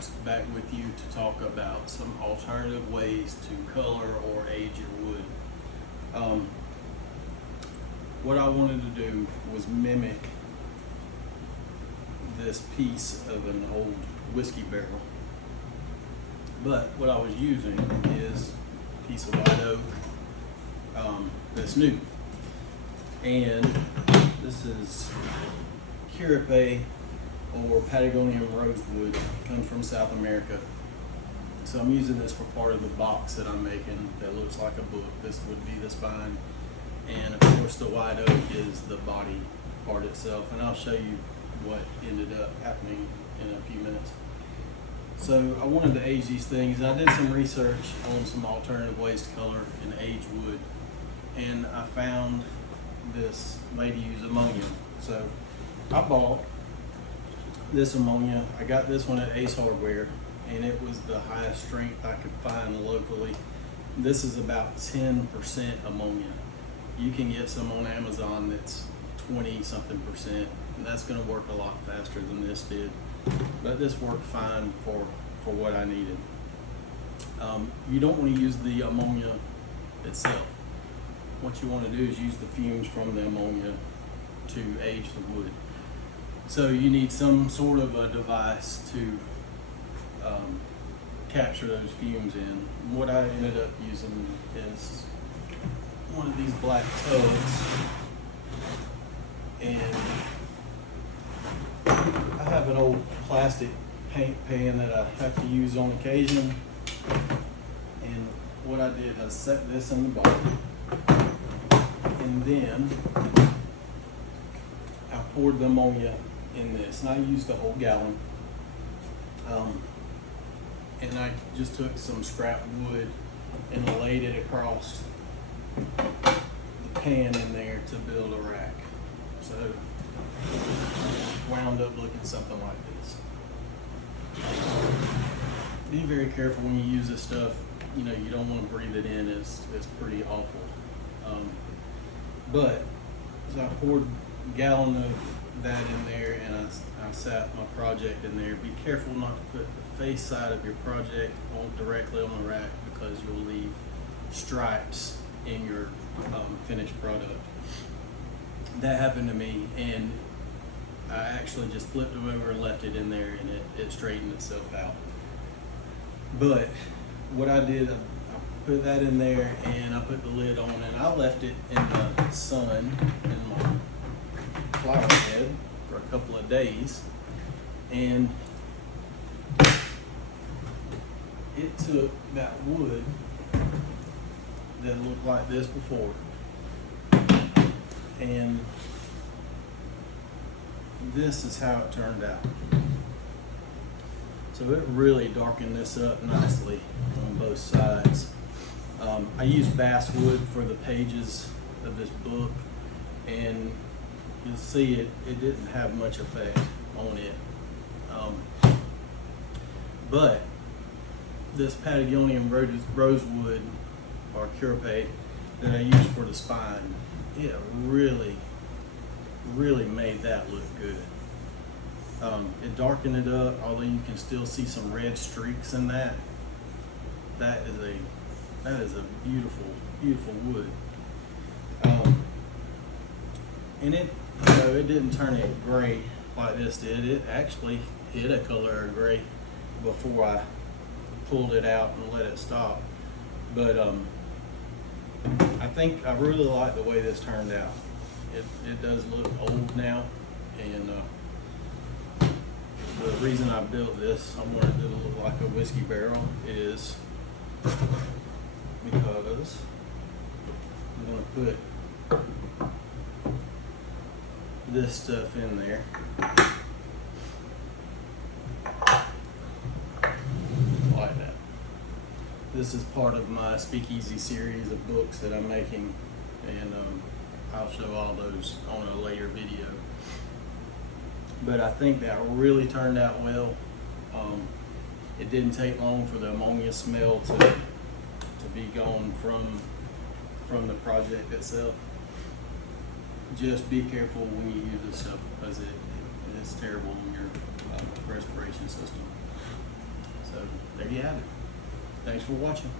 videos back with you to talk about some alternative ways to color or age your wood. What I wanted to do was mimic this piece of an old whiskey barrel, but what I was using is a piece of white oak that's new, and this is Curape or Patagonian rosewood. It comes from South America. So I'm using this for part of the box that I'm making that looks like a book. This would be the spine, and of course the white oak is the body part itself, and I'll show you what ended up happening in a few minutes. So I wanted to age these things. I did some research on some alternative ways to color and age wood, and I found this way to use ammonia. So I bought this ammonia. I got this one at Ace Hardware, and it was the highest strength I could find locally. This is about 10% ammonia. You can get some on Amazon that's 20 something percent, and that's going to work a lot faster than this did, but this worked fine for what I needed. You don't want to use the ammonia itself. What you want to do is use the fumes from the ammonia to age the wood. So you need some sort of a device to capture those fumes in. What I ended up using is one of these black tubs, and I have an old plastic paint pan that I have to use on occasion, and what I did, I set this in the bottom, and then I poured the ammonia in this, and I used a whole gallon, and I just took some scrap wood and laid it across the pan in there to build a rack. So wound up looking something like this. Be very careful when you use this stuff. You know, you don't want to breathe it in. It's pretty awful. But so I poured a gallon of that in there, and I sat my project in there. Be careful not to put the face side of your project directly on the rack, because you'll leave stripes in your finished product. That happened to me, and I actually just flipped it over and left it in there, and it straightened itself out. But what I did, I put that in there, and I put the lid on, and I left it in the sun in my flower bed for a couple of days, and it took that wood that looked like this before, and this is how it turned out. So it really darkened this up nicely on both sides. I used basswood for the pages of this book, and you'll see it didn't have much effect on it. But this Patagonian rosewood or Curape that I used for the spine, it really made that look good. It darkened it up, although you can still see some red streaks in that. That is a beautiful wood. And it didn't turn it gray like this did. It actually hit a color of gray before I pulled it out and let it stop. But I think I really like the way this turned out. It does look old now, and the reason I built this, I wanted it to look like a whiskey barrel, is because I'm going to put this stuff in there. Like that. This is part of my Speakeasy series of books that I'm making, and I'll show all those on a later video. But I think that really turned out well. It didn't take long for the ammonia smell to be gone from the project itself. Just be careful when you use this stuff, because it's terrible on your respiration system. there you have it. Thanks for watching.